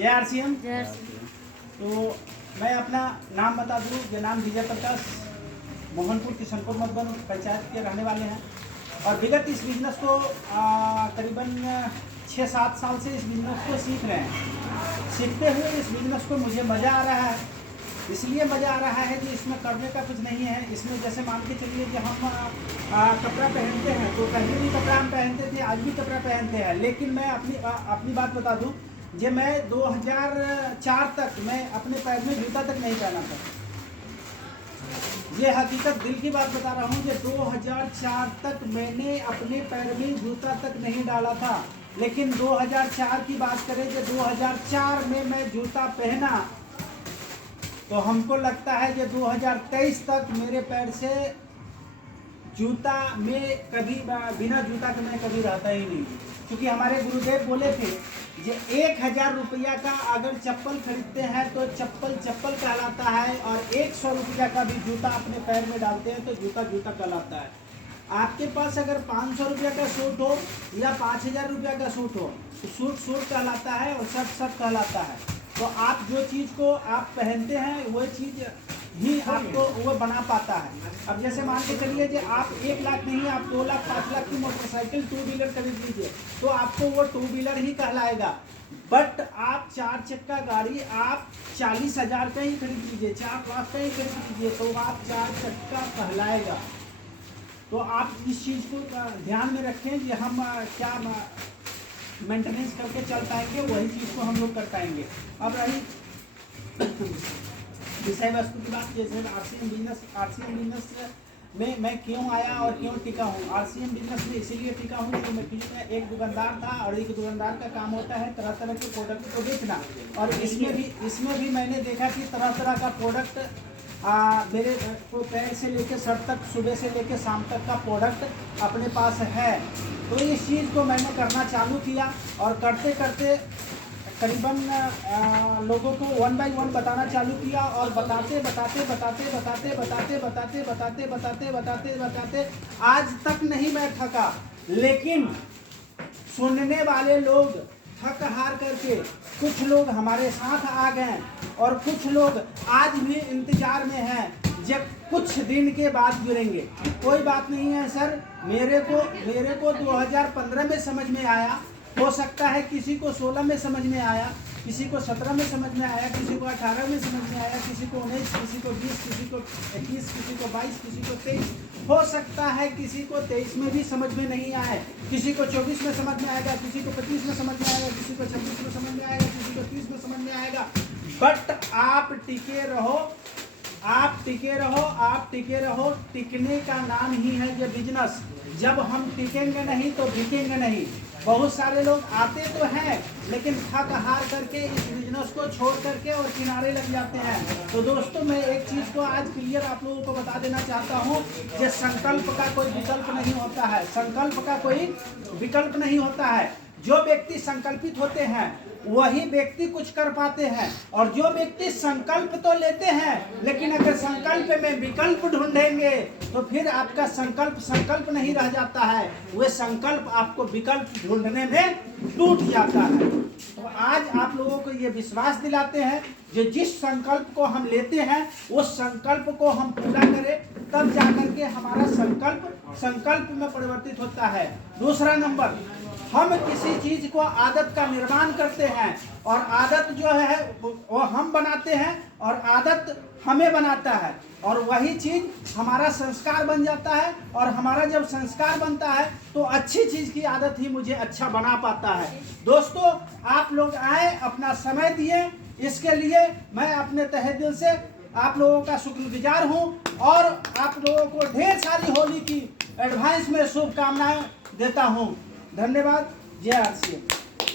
जय आरसीएम। जय तो मैं अपना नाम बता दूं, ये नाम विजय प्रकाश मोहनपुर किशनपुर मधुबन पंचायत के रहने वाले हैं और विगत इस बिज़नेस को करीबन 6-7 साल से इस बिज़नेस को सीख रहे हैं। सीखते हुए इस बिज़नेस को मुझे मज़ा आ रहा है, इसलिए मज़ा आ रहा है कि इसमें करने का कुछ नहीं है। इसमें जैसे मान के चलिए कि हम कपड़ा पहनते हैं तो पहले भी कपड़ा हम पहनते थे, आज भी कपड़ा पहनते हैं, लेकिन मैं अपनी बात बता दूं, जे मैं 2004 तक मैं अपने पैर में जूता तक नहीं पहना था। ये हकीकत दिल की बात बता रहा हूँ कि 2004 तक मैंने अपने पैर में जूता तक नहीं डाला था। लेकिन 2004 की बात करें कि 2004 में मैं जूता पहना तो हमको लगता है कि 2023 तक मेरे पैर से जूता में कभी बिना जूता के मैं कभी रहता ही नहीं, क्योंकि हमारे गुरुदेव बोले थे कि 1000 रुपया का अगर चप्पल खरीदते हैं तो चप्पल चप्पल कहलाता है और 100 रुपया का भी जूता अपने पैर में डालते हैं तो जूता जूता कहलाता है। आपके पास अगर 500 रुपया का सूट हो या 5000 रुपया का सूट हो तो सूट सूट कहलाता है और शर्ट शर्ट कहलाता है। तो आप जो चीज़ को आप पहनते हैं वह चीज़ ही आपको वो बना पाता है। अब जैसे मान के चलिए कि आप 1 लाख नहीं, आप 2 लाख 5 लाख की मोटरसाइकिल 2 व्हीलर खरीद लीजिए तो आपको वो 2 व्हीलर ही कहलाएगा। बट आप 4 चक्का गाड़ी आप 40,000 का ही खरीद लीजिए, 4 लाख का ही खरीद लीजिए तो आप 4 चक्का कहलाएगा। तो आप इस चीज़ को ध्यान में रखें कि हम क्या मेंटेनेंस करके चल पाएंगे, वही चीज़ को हम लोग कर पाएंगे। अब रही विषय वस्तु की बात, जैसे आरसीएम बिजनेस में मैं क्यों आया और क्यों टिका हूँ। आरसीएम बिजनेस में इसीलिए टिका हूँ क्योंकि मैं बीच में एक दुकानदार था और एक दुकानदार का काम होता है तरह तरह के प्रोडक्ट को बेचना, और इसमें भी मैंने देखा कि तरह तरह का प्रोडक्ट मेरे को पैर से लेके सर तक, सुबह से लेके शाम तक का प्रोडक्ट अपने पास है। तो इस चीज़ को मैंने करना चालू किया और करते करते करीबन लोगों को 1 बाय 1 बताना चालू किया और बताते आज तक नहीं मैं थका। लेकिन सुनने वाले लोग थक हार करके कुछ लोग हमारे साथ आ गए और कुछ लोग आज भी इंतजार में हैं जब कुछ दिन के बाद जुड़ेंगे। कोई बात नहीं है सर, मेरे को 2015 में समझ में आया, हो सकता है किसी को 16 में समझ में आया, किसी को 17 में समझ में आया, किसी को 18 में समझ में आया, किसी को 19, किसी को 20, किसी को 21, किसी को 22, किसी को 23, हो सकता है किसी को 23 में भी समझ में नहीं आए, किसी को 24 में समझ में आएगा, किसी को 25 में समझ में आएगा, किसी को 26 में समझ में आएगा, किसी को 30 में समझ में आएगा। बट आप टिके रहो, आप टिके रहो, आप टिके रहो। टिकने का नाम ही है ये बिजनेस। जब हम टिकेंगे नहीं तो बिकेंगे नहीं। बहुत सारे लोग आते तो हैं लेकिन थक हार करके इस बिजनेस को छोड़ करके और किनारे लग जाते हैं। तो दोस्तों मैं एक चीज़ को आज क्लियर आप लोगों को बता देना चाहता हूँ कि संकल्प का कोई विकल्प नहीं होता है, संकल्प का कोई विकल्प नहीं होता है। जो व्यक्ति संकल्पित होते हैं वही व्यक्ति कुछ कर पाते हैं, और जो व्यक्ति संकल्प तो लेते हैं लेकिन अगर संकल्प में विकल्प ढूंढेंगे तो फिर आपका संकल्प नहीं रह जाता है, वह संकल्प आपको विकल्प ढूंढने में टूट जाता है। तो आज आप लोगों को ये विश्वास दिलाते हैं जो जिस संकल्प को हम लेते हैं उस संकल्प को हम पूरा करें, तब जाकर के हमारा संकल्प में परिवर्तित होता है। दूसरा नंबर, हम किसी चीज को आदत का निर्माण करते हैं और आदत जो है वो हम बनाते हैं और आदत हमें बनाता है, और वही चीज हमारा संस्कार बन जाता है, और हमारा जब संस्कार बनता है तो अच्छी चीज की आदत ही मुझे अच्छा बना पाता है। दोस्तों आप लोग आए, अपना समय दिए, इसके लिए मैं अपने तहे दिल से आप लोगों का शुक्रगुजार हूँ और आप लोगों को ढेर सारी होली की एडवांस में शुभकामनाएं देता हूँ। धन्यवाद। जय आरसीएम।